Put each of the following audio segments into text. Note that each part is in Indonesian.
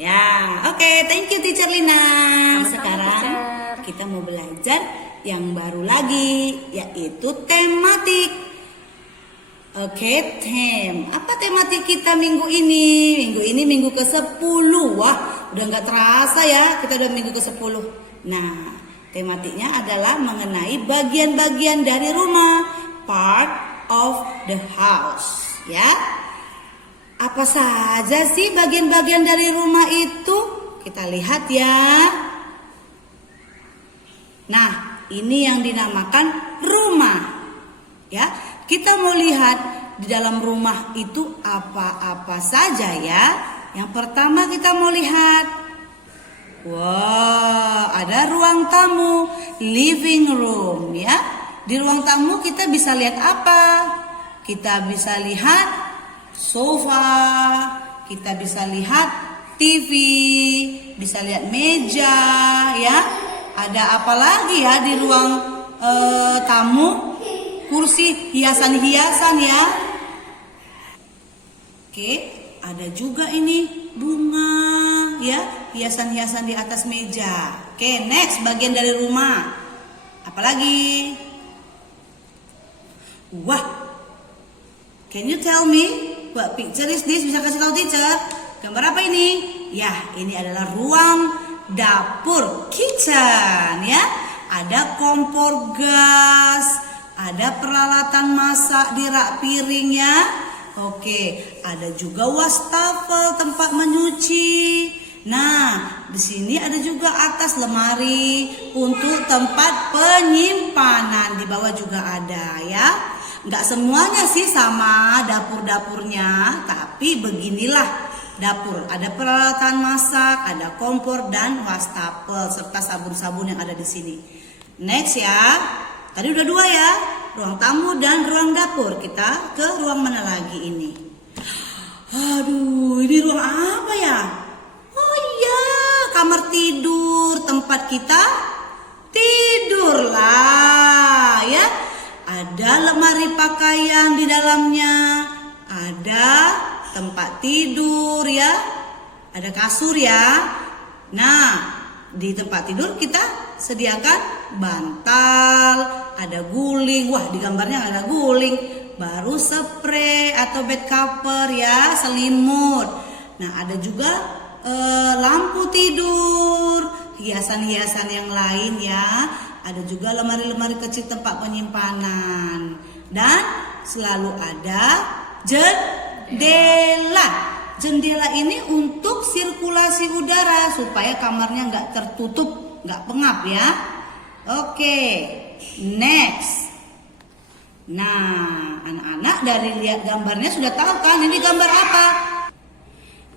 Ya, oke, thank you Teacher Lina. Sama-sama, Sekarang teacher. kita mau belajar yang baru lagi, yaitu tematik. Oke, apa tematik kita minggu ini? Minggu ini minggu ke-10. Wah, udah nggak terasa ya, kita udah minggu ke-10. Nah, tematiknya adalah mengenai bagian-bagian dari rumah, part of the house, ya. Apa saja sih bagian-bagian dari rumah itu? Kita lihat ya. Nah, ini yang dinamakan rumah. Ya, kita mau lihat di dalam rumah itu apa-apa saja ya. Yang pertama kita mau lihat. Wah, ada ruang tamu, living room ya. Di ruang tamu kita bisa lihat apa? Kita bisa lihat sofa, kita bisa lihat TV, bisa lihat meja ya. Ada apa lagi ya di ruang tamu? Kursi hiasan-hiasan ya. Oke, ada juga ini bunga ya, hiasan-hiasan di atas meja. Oke, next bagian dari rumah. Apalagi? Wah, can you tell me what picture is this? Bisa kasih tahu teacher? Gambar apa ini? Ya, ini adalah ruang dapur, kitchen ya. Ada kompor gas, ada peralatan masak di rak piring ya. Oke, ada juga wastafel tempat menyuci. Nah, di sini ada juga atas lemari untuk tempat penyimpanan. Di bawah juga ada ya. Nggak semuanya sih sama dapur-dapurnya, tapi beginilah dapur. Ada peralatan masak, ada kompor dan wastafel serta sabun-sabun yang ada di sini. Next ya, tadi udah 2 ya, ruang tamu dan ruang dapur. Kita ke ruang mana lagi ini? Aduh, ini ruang apa ya? Oh iya, kamar tidur, tempat kita tidur lah ya. Ada lemari pakaian di dalamnya, ada tempat tidur ya, ada kasur ya. Nah, di tempat tidur kita sediakan bantal, ada guling. Wah, di gambarnya nggak ada guling, baru spray atau bed cover ya, selimut. Nah, ada juga lampu tidur, hiasan-hiasan yang lain ya. Ada juga lemari-lemari kecil tempat penyimpanan. Dan selalu ada jendela. Jendela ini untuk sirkulasi udara supaya kamarnya nggak tertutup, nggak pengap ya. Oke, next. Nah, anak-anak dari lihat gambarnya sudah tahu kan ini gambar apa?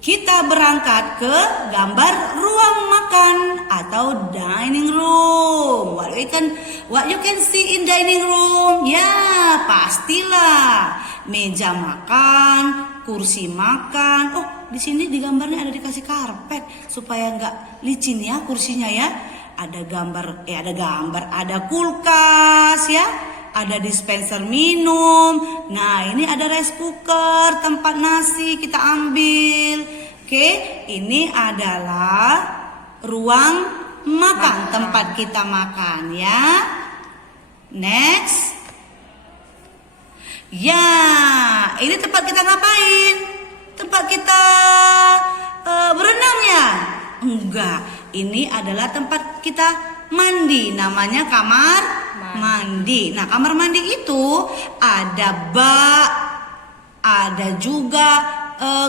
Kita berangkat ke gambar ruang makan atau dining room. What you can see in dining room? Ya, pastilah meja makan, kursi makan. Oh, di sini di gambarnya ada dikasih karpet supaya nggak licin ya kursinya ya. Ada ada kulkas ya. Ada dispenser minum. Nah, ini ada rice cooker, tempat nasi kita ambil. Oke, ini adalah ruang makan, tempat kita makan ya. Next. Ya, ini tempat kita ngapain? Tempat kita berenang ya? Enggak, ini adalah tempat kita mandi, namanya kamar mandi. Nah, kamar mandi itu ada bak, ada juga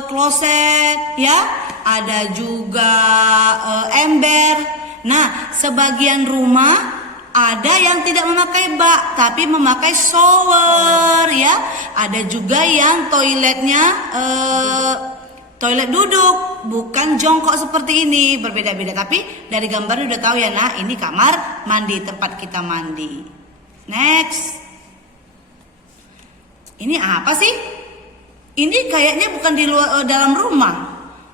kloset ya, ada juga ember. Nah, sebagian rumah ada yang tidak memakai bak tapi memakai shower ya. Ada juga yang toiletnya toilet duduk, bukan jongkok seperti ini, berbeda-beda. Tapi dari gambarnya udah tahu ya, nah ini kamar mandi, tempat kita mandi. Next. Ini apa sih? Ini kayaknya bukan di luar dalam rumah.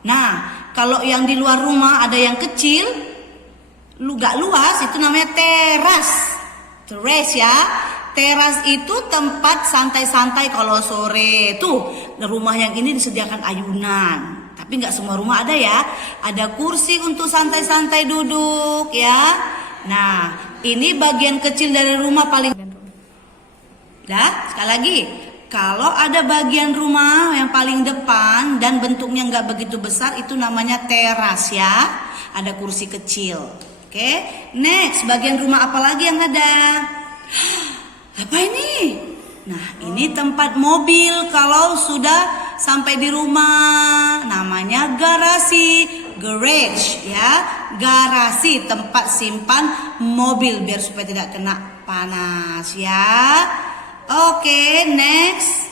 Nah, kalau yang di luar rumah ada yang kecil, gak luas, itu namanya teras. Teras ya. Teras itu tempat santai-santai kalau sore. Tuh, rumah yang ini disediakan ayunan. Tapi nggak semua rumah ada ya. Ada kursi untuk santai-santai duduk ya. Nah, ini bagian kecil dari rumah paling. Dah, sekali lagi. Kalau ada bagian rumah yang paling depan dan bentuknya nggak begitu besar, itu namanya teras ya. Ada kursi kecil. Oke, next, bagian rumah apa lagi yang ada? Apa ini? Nah, ini tempat mobil kalau sudah sampai di rumah. Namanya garasi, garage ya. Garasi, tempat simpan mobil biar supaya tidak kena panas ya. Oke, next.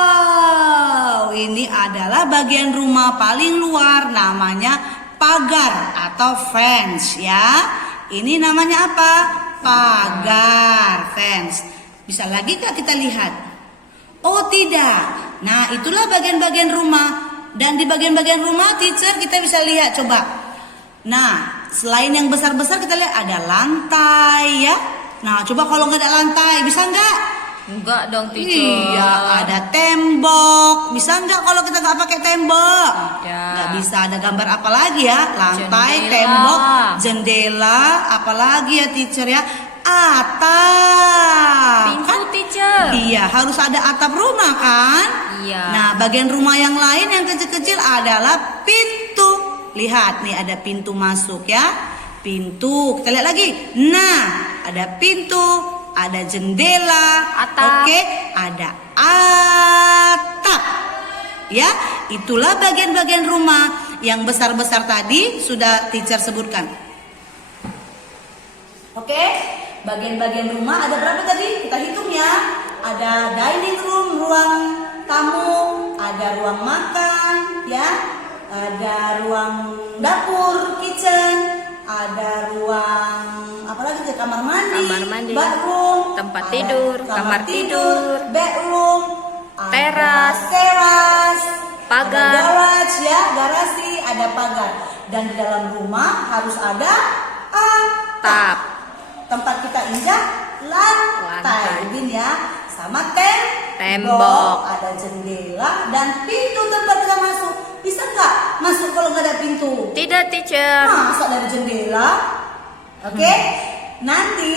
Wow, ini adalah bagian rumah paling luar, namanya pagar atau fence ya. Ini namanya apa? Pagar, fence. Bisa lagi gak kita lihat? Oh tidak. Nah, itulah bagian-bagian rumah. Dan di bagian-bagian rumah, teacher, kita bisa lihat, coba. Nah, selain yang besar-besar kita lihat ada lantai ya. Nah, coba kalau nggak ada lantai, bisa nggak? Enggak dong, teacher. Iya, ada tembok. Bisa nggak kalau kita nggak pakai tembok? Tidak. Nggak bisa. Ada gambar apa lagi ya? Lantai, Jendela. tembok, jendela, apalagi ya teacher ya? Atap. Pintu, teacher. Iya, harus ada atap rumah kan? Iya. Nah, bagian rumah yang lain yang kecil-kecil adalah pintu. Lihat nih, ada pintu masuk ya. Pintu. Kita lihat lagi. Nah, ada pintu, ada jendela, Atap. oke, ada atap. Ya, itulah bagian-bagian rumah yang besar-besar tadi sudah teacher sebutkan. Oke, bagian-bagian rumah ada berapa tadi? Kita hitung ya. Ada dining room, ruang tamu, ada ruang makan, ya. Ada ruang dapur, kitchen. Ada ruang apa lagi sih? Kamar mandi, bathroom, tempat ada tidur, kamar tidur, bedroom, teras, ada pagar, garage ya, garasi, ada pagar. Dan di dalam rumah harus ada atap. Tempat kita injak lantai, begini ya, sama tembok, ada jendela dan pintu tempat kita masuk. Bisa nggak masuk kalau nggak ada pintu? Tidak, teacher. Masa dari jendela? Oke, nanti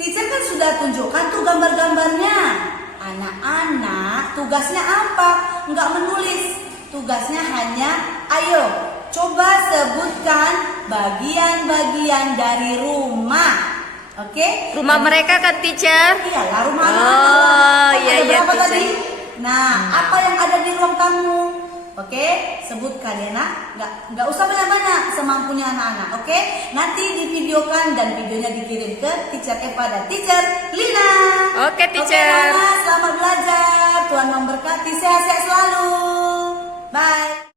teacher kan sudah tunjukkan tuh gambar-gambarnya. Anak-anak tugasnya apa? Nggak menulis. Tugasnya hanya, ayo coba sebutkan bagian-bagian dari rumah. Oke? Rumah mereka kan, teacher? Iyalah, rumah Oh, anak-anak. iya, Ada iya, berapa teacher. tadi? Nah, apa yang ada di ruang tamu? Oke, sebutkan ya nak. Nggak usah banyak-banyak, semampunya anak-anak. Oke, nanti divideokan dan videonya dikirim ke teacher Eva dan teacher Lina. Oke, teacher. Oke, anak-anak, selamat belajar. Tuhan memberkati, sehat-sehat selalu. Bye.